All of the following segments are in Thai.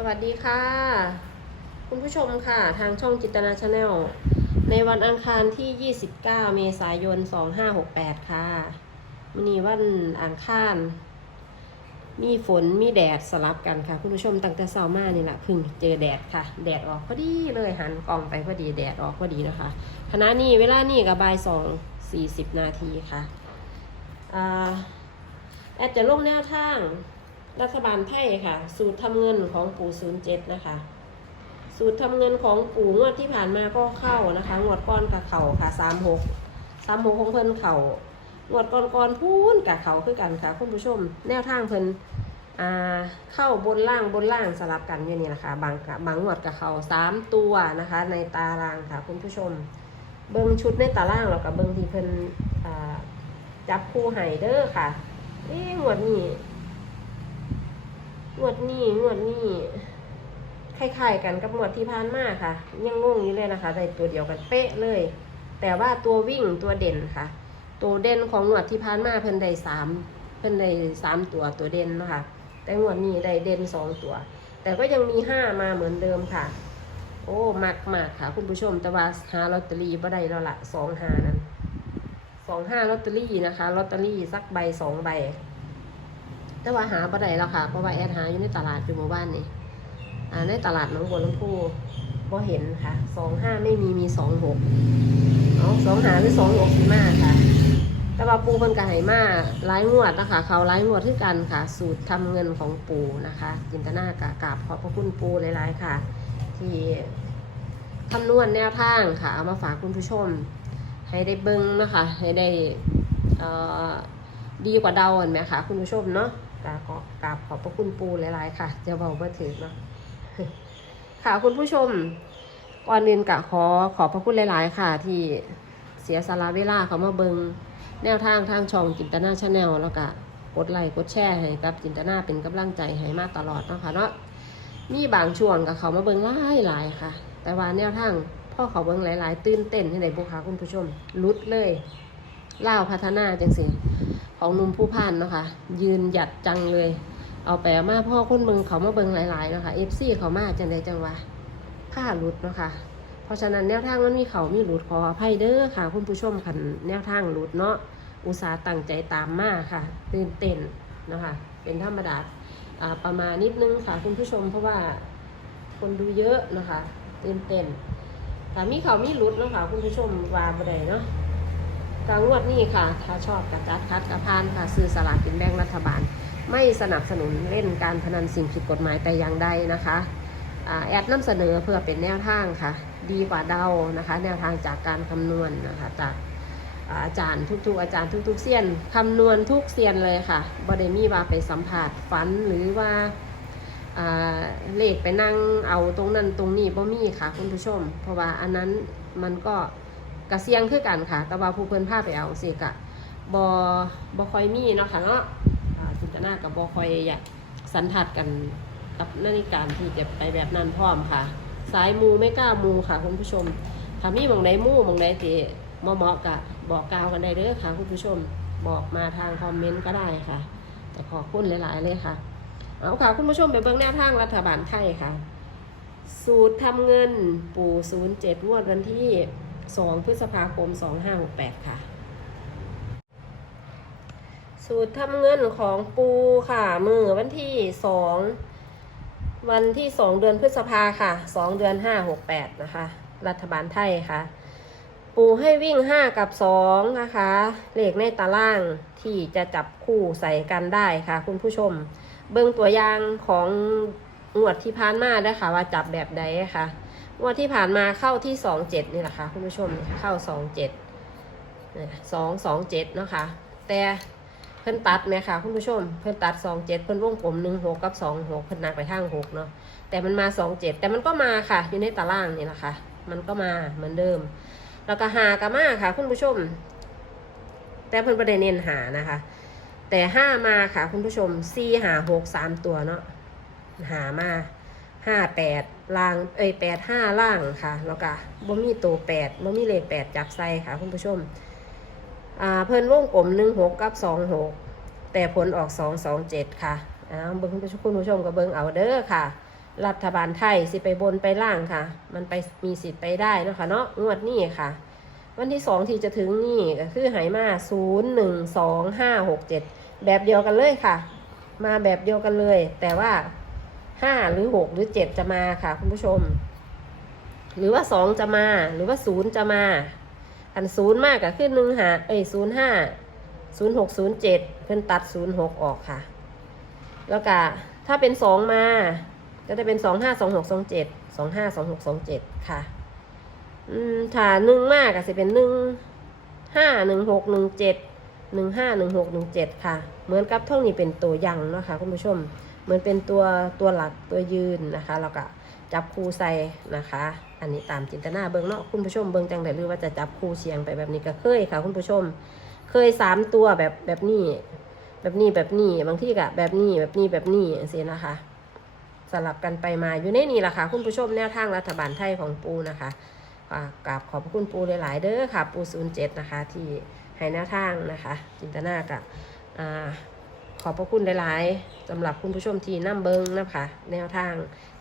สวัสดีค่ะ คุณผู้ชมค่ะ ทางช่องจิตนาชาแนลในวันอังคารที่ 29 เมษายน 2568 ค่ะวันนี้วันอังคาร มีฝนมีแดดสลับกันค่ะ คุณผู้ชมตั้งแต่เช้ามานี่แหละเพึ่งเจอแดดค่ะ แดดออกพอดีเลยหันกล่องไปพอดีแดดออกพอดีนะคะขณะนี้เวลานี่กับบ่ายสองสี่สิบนาทีค่ะอ่าแอดจะลงแนวทาง รัฐบาลไทยค่ะ สูตรทำเงินของปู่ศูนย์เจ็ดนะคะ สูตรทำเงินของปู่งวดที่ผ่านมาก็เข้านะคะ งวดก้อนกับเข่าค่ะสามหกสามหกของเพิ่นเข่างวดก้อนก้อนพูนกับเข่าคือกันค่ะคุณผู้ชม แนวทางเพิ่นเข้าบนล่างบนล่างสลับกันอยู่นี่แหละค่ะบางกะบางงวดกับเขาสามตัวนะคะ ในตารางค่ะคุณผู้ชม เบิ้งชุดในตารางแล้วกับเบิ้งที่เพิ่นจับคู่ไฮเดอร์ค่ะเอ๊ะงวดนี้ งวดนี้งวดนี้คล้ายๆกันกับงวดที่ผ่านมาค่ะ ยังงงอยู่เลยนะคะได้ตัวเดียวกันเป๊ะเลย แต่ว่าตัววิ่งตัวเด่นค่ะ ตัวเด่นของงวดที่ผ่านมาเพิ่นได้สามเพิ่นได้สามตัวตัวเด่นนะคะแต่งวดนี้ได้เด่นสองตัว แต่ก็ยังมีห้ามาเหมือนเดิมค่ะ โอ้มากมากค่ะ คุณผู้ชมแต่ว่าหาลอตเตอรี่บ่ได้แล้วละสองหานั้นสองห้าลอตเตอรี่นะคะลอตเตอรี่สักใบสองใบ แต่ว่าหาบ่ได้แล้วค่ะ เพราะว่าแอดหาอยู่ในตลาดอยู่หมู่บ้านนี่ในตลาดหนองบัวลำพูบ่เห็นค่ะสองห้าไม่มีมีสองหกเอสองหาหรือสองหกสีมาค่ะ แต่ว่าปูเพิ่นกระหายมาหลายงวดนะคะเขาหลายงวดที่กันค่ะ สูตรทำเงินของปูนะคะ จินตนากะกาบขอบพระคุณปูหลายๆค่ะ ที่คำนวณแนวทางค่ะ เอามาฝากคุณผู้ชม ให้ได้เบิ้งนะคะ ให้ได้ดีกว่าเดาเห็นไหมคะคุณผู้ชมเนาะ กราบขอกราบขอบพระคุณปูหลายๆ ค่ะ จะเบาเมื่อถึงเนาะค่ะคุณผู้ชมก่อนอื่นกะขอขอบพระคุณหลาย ๆ ค่ะ ที่เสียสาระเวลาเขามาเบิงแนวทางทางช่องจินตนาชาแนลแล้วก็กดไลค์กดแชร์ให้กับจินตนาเป็นกำลังใจให้มาตลอดเนาะค่ะเนาะมีบางช่วงกับเขามาเบิงหลายหลายๆค่ะ แต่ว่าแนวทางพ่อเขาเบิงหลาย ๆ ตื่นเต้นให้ได้บุคคาคุณผู้ชมลุดเลยเล่าพัฒนาจังสิ ของนุ่มผู้พันเนาะคะยืนหยัดจังเลย เอาแปลมาพ่อคนเบิงเขามาเบิงหลายๆเนาะคะเอฟซีเขามาจังใดจังวะค่าหลุดเนาะคะเพราะฉะนั้นแนวทางนั้นมีเขามีหลุดขออภัยเด้อค่ะ คุณผู้ชมคันแนวทางหลุดเนาะอุตสาห์ตั้งใจตามมาค่ะ ตื่นเต้นเนาะคะเป็นธรรมดาประมาณนิดนึงค่ะคุณผู้ชมเพราะว่าคนดูเยอะเนาะคะตื่นเต้นถ้ามีเขามีหลุดเนาะค่ะคุณผู้ชมวางบ่ได้เนาะ กางงวดนี้ค่ะ ถ้าชอบกับจัดคัดกับพานค่ะ ซื้อสลากกินแบ่งรัฐบาล ไม่สนับสนุนเล่นการพนันสิ่งผิดกฎหมายแต่อย่างใดนะคะแอดนำเสนอเพื่อเป็นแนวทางค่ะ ดีกว่าเดานะคะ แนวทางจากการคำนวณนะคะจากอาจารย์ทุกๆ อาจารย์ทุกๆเซียนคำนวณทุกเซียนเลยค่ะบอดมีว่าไปสัมผัสฝันหรือว่าอ่าเลขไปนั่งเอาตรงนั้นตรงนี้บ่มีค่ะคุณผู้ชม เพราะว่าอันนั้นมันก็ กะเสียงคือกันค่ะ แต่ว่าผู้เพิ่นพาไปเอาเสกะบอบอคอยมีเนาะค่ะเนาะจินตนากับบอคอยอยากสันทัดกันกับนาฬิการที่จะไปแบบนั้นพร้อมค่ะ สายมูไม่กล้ามูค่ะคุณผู้ชมถ้ามีหมองใดมูหมองใดที่เหมาะเหมาะกะบอกกล่าวกันได้เด้อค่ะคุณผู้ชมบอกมาทางคอมเมนต์ก็ได้ค่ะ แต่ขอบคุณหลาย ๆ เลยค่ะ เอาค่ะ คุณผู้ชมไปเบิ่งแนวทางรัฐบาลไทยค่ะ สูตรทำเงินปู่ศูนย์เจ็ดงวดวันที่ 2 พฤษภาคม 2568 ค่ะ สูตรทำเงินของปูค่ะ มือวันที่ 2 วันที่ 2 เดือนพฤษภาค่ะ 2 เดือน 568 นะคะ รัฐบาลไทยค่ะ ปูให้วิ่ง 5 กับ 2 นะคะ เลขในตารางที่จะจับคู่ใส่กันได้ค่ะ คุณผู้ชม เบิ่งตัวอย่างของงวดที่ผ่านมาได้ค่ะว่าจับแบบใดค่ะ งวดที่ผ่านมาเข้าที่สองเจ็ดนี่แหละค่ะคุณผู้ชมเข้าสองเจ็ดสองสองเจ็ดนะคะ แต่เพิ่นตัดไหมค่ะคุณผู้ชม เพิ่นตัดสองเจ็ดเพิ่นวงกลมหนึ่งหกกับสองหกเพิ่นนักไปทางหกเนาะแต่มันมาสองเจ็ดแต่มันก็มาค่ะ อยู่ในตารางนี่แหละค่ะ มันก็มาเหมือนเดิม แล้วก็หากามาค่ะ คุณผู้ชม แต่เพิ่นประเด็นเน้นหานะคะ แต่ห้ามาค่ะ คุณผู้ชมสี่หาหกสามตัวเนาะหามา ห้าแปดล่าง เอ้ยแปดห้าล่างค่ะ แล้วก็บ่มีตัวแปดบ่มีเลขแปดจับใส่ค่ะคุณผู้ชม อ่า เพิ่นวงกลมหนึ่งหกกับสองหกแต่ผลออกสองสองเจ็ดค่ะอ้าวเบิ้งคุณผู้ชมกับเบิ้งเอาเด้อค่ะ รัฐบาลไทยสิไปบนไปล่างค่ะ มันไปมีสิทธิ์ไปได้นะคะเนาะงวดนี้ค่ะ วันที่สองที่จะถึงนี่ก็คือไหมาศูนย์หนึ่งสองห้าหกเจ็ดแบบเดียวกันเลยค่ะ มาแบบเดียวกันเลย แต่ว่า ห้าหรือหกหรือเจ็ดจะมาค่ะ คุณผู้ชม หรือว่าสองจะมา หรือว่าศูนย์จะมาอันศูนย์มากก็คือหนึ่งหาเอ้ยศูนย์ห้าศูนย์หกศูนย์เจ็ดเพิ่นตัดศูนย์หกออกค่ะ แล้วก็ถ้าเป็นสองมา ก็จะเป็นสองห้าสองหกสองเจ็ดสองห้าสองหกสองเจ็ดค่ะ อืมถ้าหนึ่งมากก็จะเป็นหนึ่งห้าหนึ่งหกหนึ่งเจ็ดหนึ่งห้าหนึ่งหกหนึ่งเจ็ดค่ะ เหมือนกับท่านี้เป็นตัวยังเนาะค่ะคุณผู้ชม เหมือนเป็นตัวตัวหลักตัวยืนนะคะแล้วก็จับคู่ใส่นะคะ อันนี้ตามจินตนาเบิ้งเนาะคุณผู้ชมเบิ้งจังไดหรือว่าจะจับคู่เสียงไปแบบนี้ก็เคยค่ะ คุณผู้ชม เคยสามตัวแบบแบบนี้ แบบนี้แบบนี้บางที่ก็แบบนี้แบบนี้แบบนี้เสียนะคะ สลับกันไปมาอยู่ในนี่แหละค่ะ คุณผู้ชมแนวทางรัฐบาลไทยของปูนะคะกราบขอบคุณปูหลาย ๆ เด้อค่ะ ปูศูนย์เจ็ดนะคะ ที่ให้แนวทางนะคะ จินตนากับอ่า ขอบพระคุณหลายๆสำหรับคุณผู้ชมที่นั่เบิงนะคะแนวทาง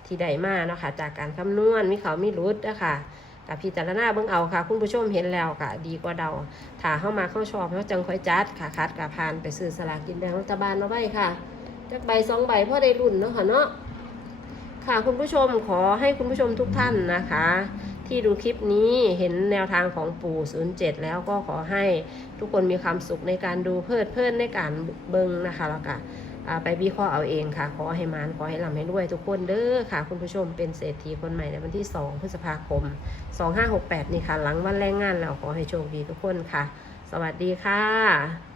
ที่ได้มาเนาะค่ะจากการคำนวณมีเขามีรุดนะคะกับพิจารณาเบิ่งเอาค่ะ คุณผู้ชมเห็นแล้วค่ะ ดีกว่าเดาถ้าเข้ามาเข้าชอบเขาจังค่อยจัดค่ะคัดกับพานไปซื้อสลากกินแบ่งรัฐบาลเอาไว้ค่ะจักใบสองใบพ่อได้รุ่นเนาะค่ะเนาะค่ะคุณผู้ชมขอให้คุณผู้ชมทุกท่านนะคะ ที่ดูคลิปนี้เห็นแนวทางของปู่ 07 แล้วก็ขอให้ทุกคนมีความสุขในการดูเพลิดเพลินในการเบิงนะคะแล้วก็อ่าไปวิเคราะห์เอาเองค่ะ ขอให้มานขอให้ลำให้ด้วยทุกคนเด้อค่ะ คุณผู้ชมเป็นเศรษฐีคนใหม่ในวันที่ 2 พฤษภาคม 2568 นี่ค่ะ หลังวันแรงงานแล้วขอให้โชคดีทุกคนค่ะ สวัสดีค่ะ